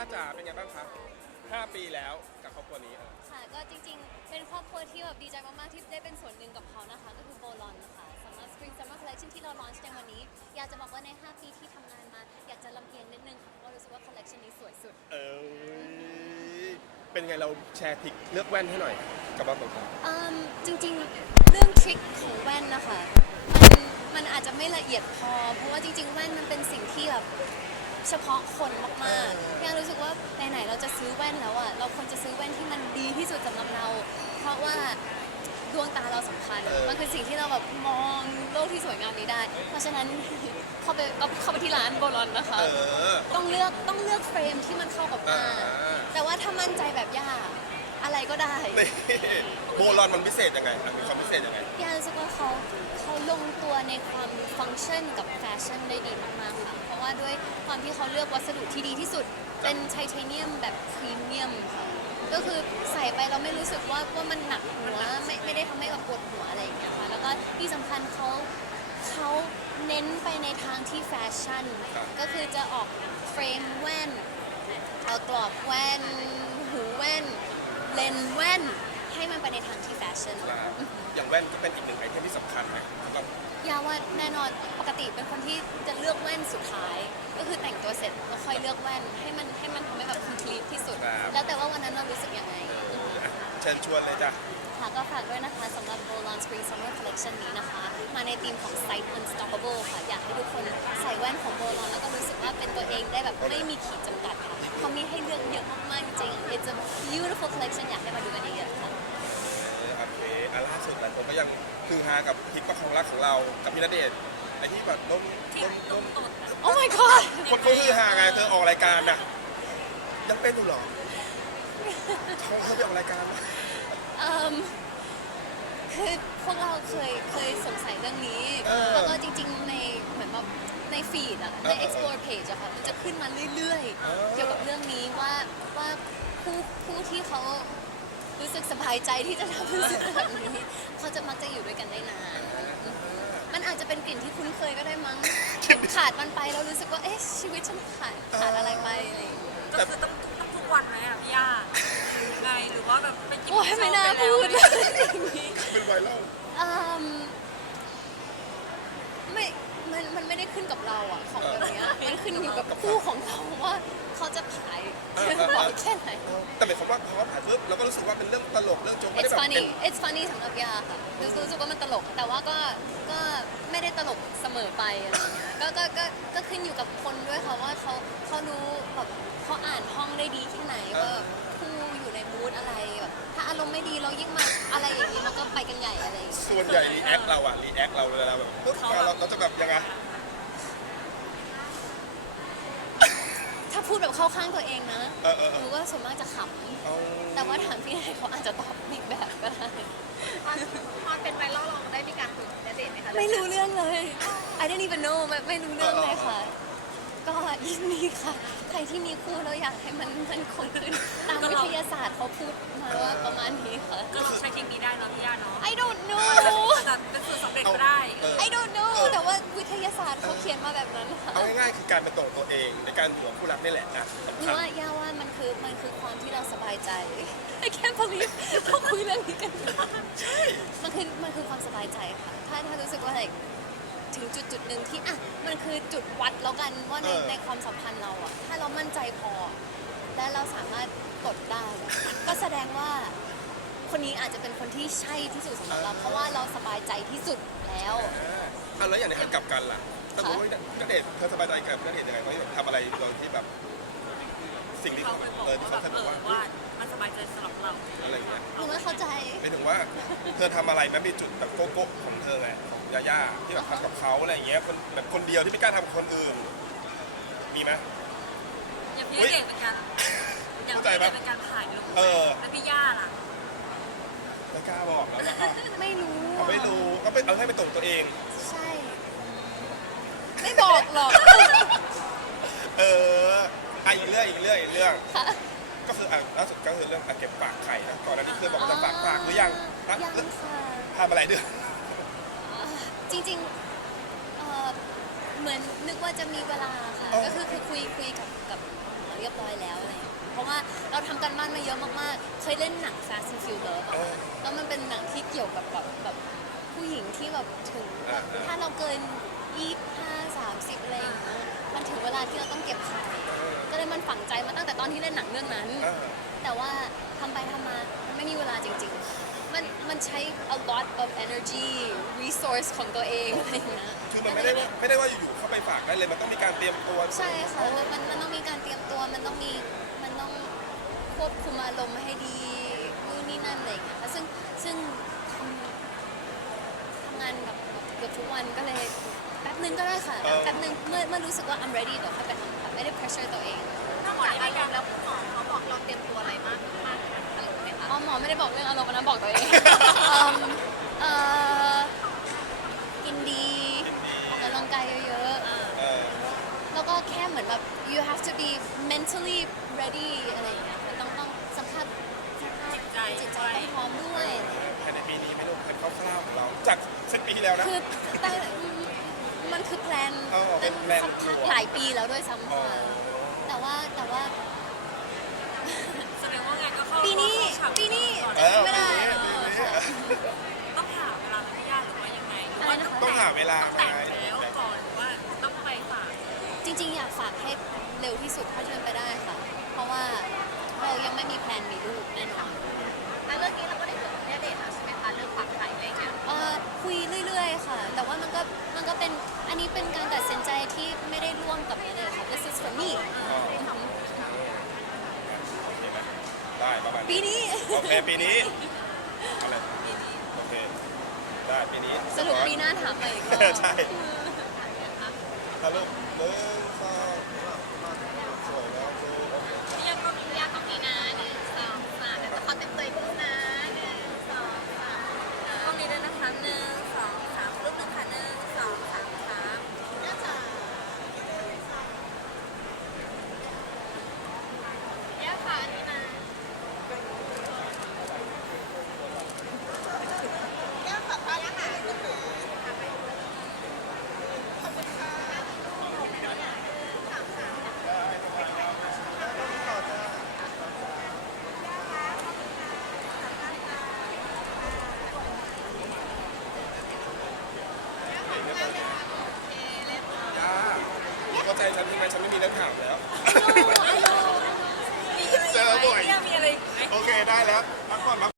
าจ๋าเป็นไงบ้างครับ5ปีแล้วกับครอบครัวนี้เออค่ะก็จริงๆ เป็นครอบครัวที่แบบดีใจมากๆ ที่ได้เป็นส่วนหนึ่งกับเขานะคะ ก็คือโบลอนนะคะสำหรับ Spring Summer Collection ที่เราลอนช์ในวันนี้ อยากจะบอกว่าใน 5 ปีที่ทำงานมา อยากจะลำเอียงนิดนึงค่ะเพราะว่ารู้สึกว่า collection นี้สวยสุด เออเป็นไงเราแชร์ทริกเลือกแว่นให้หน่อยกับบ้านของเขาอืมจริงๆ เรื่องทริคของแว่นนะคะ มันมันอาจจะไม่ละเอียดพอ เพราะว่าจริงๆ แว่นมันเป็นสิ่งที่แบบ เฉพาะคนมากๆยังรู้สึกว่าไหนๆเราจะซื้อแว่นแล้วอะเราควรจะซื้อแว่นที่มันดีที่สุดสำหรับเรา เพราะว่าดวงตาเราสำคัญ มันคือสิ่งที่เราแบบมองโลกที่สวยงามนี้ได้ เพราะฉะนั้น เข้าไปก็เข้าไปที่ร้านโบลอนนะคะเออต้องเลือกต้องเลือกเฟรมที่มันเข้ากับหอ่าน้าแต่ว่าถ้ามั่นใจแบบย่าอะไรก็ได้ นี่โบลอนมันพิเศษยังไงอะมีความพิเศษยังไง พี่อันรู้สึกว่าเขาเขาลงตัวในความฟังก์ชันกับแฟชั่นได้ดีมาก ๆ ค่ะเพราะ ว่าด้วยความที่เขาเลือกวัสดุที่ดีที่สุด เป็นไทเทเนียมแบบพรีเมียมค่ะก็คือใส่ไปเราไม่รู้สึกว่าว่ามันหนักหัวไม่ไม่ได้ทำให้แบบปวดหัวอะไรอย่างเงี้ยค่ะแล้วก็ที่สำคัญเขาเขาเน้นไปในทางที่แฟชั่นครับก็คือจะออกเฟรมแว่นเอากรอบแว่น หูแว่น เลนส์แว่น ให้มันไปในทางที่แฟชั่นอ่าอย่างแว่นก็เป็นอีกหนึ่งไอเทมที่สำคัญนะสำหรับยาว่าแน่นอนปกติเป็นคนที่จะเลือกแว่นสุดท้าย ก็คือแต่งตัวเสร็จแล้วค่อยเลือกแว่นให้มันให้มันทำให้แบบ complete ที่สุด แล้วแต่ว่าวันนั้นเรารู้สึกยังไงอะเชิญชวนเลยจ้ะค่ะก็ฝากด้วยนะคะสำหรับ Bolon Spring Summer Collection นี้นะคะ มาในธีมของ Sight Unstoppable ค่ะ อยากให้ทุกคนใส่แว่นของ Bolon แล้วก็รู้สึกว่าเป็นตัวเองได้แบบไม่มีขีดจำกัดค่ะเขามีให้เลือกเยอะมากๆจริงๆ It's a beautiful collection อยากให้มาดูกันเยอะๆค่ะ เออโอเคอะล่าสุดหลายคนก็ยังคือฮากับคลิปประคองรักของเรากับพี่ณเดชน์ไอ้ที่แบบล้มล้มล้ม Oh my god คนเขาคือฮาไงเธอออกรายการน่ะยังเป็นอยู่เหรอเขาเขาไปออกรายการไหมเอิ่มคือพวกเราเคยเคยสงสัยเรื่องนี้เออแล้วก็จริงๆในเหมือนแบบในฟีดอะในเออเออ explore page อะค่ะมันจะขึ้นมาเรื่อยเออๆเกี่ยวกับเรื่องนี้ว่าว่าผู้ผู้ที่เขา รู้สึกสบายใจที่จะทำรู้สึกแบบนี้เขาจะมักจะอยู่ด้วยกันได้นาน มันอาจจะเป็นกลิ่นที่คุ้นเคยก็ได้มั้งขาดมันไปแล้วรู้สึกว่าเอ๊ะชีวิตฉันขาดขาดอะไรไปอะไรอย่างเงี้ยก็คือต้องต้องทุกวันไหมอะพี่ย่าหรือยังไงหรือว่าแบบไปกินโอ้ยไม่น่าพูดเลยอย่างนี้เป็นไวรัลอืมไม่ มันมันไม่ได้ขึ้นกับเราอะของแบบเนี้ยมันขึ้นอยู่กับคู่ของเขาว่าเขาจะขายบ่อยแค่ไหน แต่หมายความว่าพอเขาผ่านปุ๊บเราก็รู้สึกว่าเป็นเรื่องตลกเรื่องโจ๊กไม่ได้ It's แบบ funny เป็น It's funny สำหรับยาค่ะรู้รู้สึกว่ามันตลก แต่ว่าก็ก็ไม่ได้ตลกเสมอไปอะไรอย่างเงี้ยก็ก็ก็ก็ขึ้นอยู่กับคนด้วยค่ะว่าเขาเขารู้แบบเขาอ่านห้องได้ดีแค่ไหนว่าแบบคู่อยู่ในมูดอะไรแบบถ้าอารมณ์ไม่ดีเรายิ่งมาอะไรอย่างนี้มันก็ไปกัน ส่วนใหญ่รีแอคเราอะรีแอคเราเวลาแบบปุ๊บเราเราจะแบบยังไงถ้าพูดแบบเข้าข้างตัวเองนะเออเออหเอนูอก็ส่วนมากจะขเอาำแต่ว่าถามพี่นายเขาอาจจะตอบอีกแบบก็ได้ตอนตอนเป็นไวรัลเราได้มีการคุยกับณเดชน์ไหมคะไม่รู้เรื่องเลย I didn't even know ไม่ไม่รู้เรื่องเลยค่ะ ก็ยินดีค่ะ ใครที่มีคู่แล้วอยากให้มันมันคงขึ้นตามวิทยาศาสตร์เขาพูดมาว่าประมาณนี้ค่ะ ก็ลองใช้เทคนิคนี้ได้เนาะพี่ย่าเนาะ เองในการอยู่กับคู่รักนี่แหละนะสำหนูคัญว่าย่าว่ามันคือมันคือความที่เราสบายใจ I can't believe เขาคุยเรื่องนี้กันมันคือมันคือความสบายใจค่ะ ถ้าถ้ารู้สึกว่า like ถึงจุดจุดหนึ่งที่อะมันคือจุดวัดแล้วกันว่าในเออ ในความสัมพันธ์เราอะถ้าเรามั่นใจพอ และเราสามารถกดได้ก็แสดงว่าคนนี้อาจจะเป็นคนที่ใช่ที่สุดสำหรับเรา เพราะว่าเราสบายใจที่สุดแล้ว อ่าแล้วอย่างในทางกลับกันล่ะ ถ้าสมมติว่าณเดชน์เธอสบายใจกับณเดชน์ยังไงเขาทำอะไรโดยที่แบบ สิ่งที่เขาเขาเคยบอกเออที่ว่าเขาแบบเคยเอบออกว่าว่ามันสบายใจสำหรับเราอะไรอย่างเงี้ยหนูว่าเข้าใจ หมายถึงว่าเธอทำอะไรไหมมีจุดแบบโกโก้ของเธอไงของยาย่าที่แบบทำกับเขาอะไรอย่างเงี้ยคนแบบคนเดียวที่ไม่กล้าทำกับคนอื่น มีไหม อย่างพี่ณเดชน์เป็นการอย่างเข้าใจพี่ณปะเดชน์เป็นการถ่ายรูปเออ แล้วพี่ย่าล่ะไม่กล้าบอกแล้วก็ไม่รู้เขาไม่รู้ก็ไปเอาให้ไปตรงตัวเอง ใช่ ไม่บอกหรอกเอออะอีกเรื่องอีกเรื่องอีกเรื่อง ค่ะ ก็คืออะล่าสุดก็คือเรื่องอะเก็บฝากไข่นะก่อนหน้านี้เคยบอกว่าจะฝากฝากหรือยังอะยังค่ะทำอะไรด้วยอ่าจริงๆเอ่อเหมือนนึกว่าจะมีเวลาค่ะอ๋อก็คือคือคุยคุยกับกับเรียบร้อยแล้วอะไรอย่างเงี้ยเพราะว่าเราทำกันบ้านมาเยอะมากๆ เคยเล่นหนัง Fast and Furious อะค่ะแล้วมันเป็นหนังที่เกี่ยวกับแบบแบบผู้หญิงที่แบบถึงแบบถ้าเราเกิน 25 30อะไรอย่างเงี้ยมันถึงเวลาที่เราต้องเก็บไข่ก็เลยมันฝังใจมาตั้งแต่ตอนที่เล่นหนังเรื่องนั้น เออ แต่ว่าทำไปทำมา มันไม่มีเวลาจริงๆ มันมันใช้ a lot of energy resource ของตัวเองอะไรอย่างเงี้ย คือมันไม่ได้ว่าไม่ได้ว่าอยู่ๆเข้าไปฝากได้เลย มันต้องมีการเตรียมตัว ใช่ค่ะมันมันมันต้องมีการเตรียมตัว มันต้องมี มันต้องควบคุมอารมณ์ให้ดีนู่นนี่นั่นอะไรอย่างเงี้ยค่ะซึ่งซึ่งทำทำงานแบบเกือบทุกวันก็เลยแป๊บ นึงก็ได้ค่ะแป๊บนึงเมื่อเมื่อรู้สึกว่า I'm ready เดี๋ยวค่อยไปทำค่ะไม่ได้ pressure ตัวเองนอกจากอารมณ์แล้วคุณหมอเขาบอกเราเตรียมตัวอะไรมากมากอารมณ์ไหมคะอ๋อหมอไม่ได้บอกเรื่องอารมณ์นะบอกตัวเองเอิ่มเอ่อกินดีออกกำลังกายเยอะเออๆแล้วก็แค่เหมือนแบบ you have to be mentally ready อะไรอย่างเงี้ยค่ะต้องต้องสภาพสภาพจิตใจจิตใจต้องพร้อมด้วย ภายในปีนี้ไม่รู้เป็นคร่าวๆของเรา จากสิบปีที่แล้วนะ คือแต่ มันคือแพลนเออเป็นแพลน สักพักหลายปีแล้วด้วยซ้ำอ๋อค่ะแต่ว่าแต่ว่าแสดงว่างานก็เข้าปีนี้เข้าฉากปีนี้ก่อนเออไประมาณปีนี้ โอเคปีนี้อะไรโอเคได้ปีนี้สรุปปีหน้าถามมาอีกรอบ ใช่ฮัลโหลเดินสองสวยแล้วลูก พี่ยาก็มีพี่ยาก็มีนะหนึ่งสองสามแล้วก็เขาเต็มตัวอีกรูปนะหนึ่งสองสามก็มีด้วยนะคะหนึ่งสองสามรูปหนึ่งค่ะหนึ่งสองสามครับน่าจะพี่ยาค่ะอันนี้นะ ย่าเข้า ใจฉันทำไมฉันไม่มีเรื่องถามแล้ว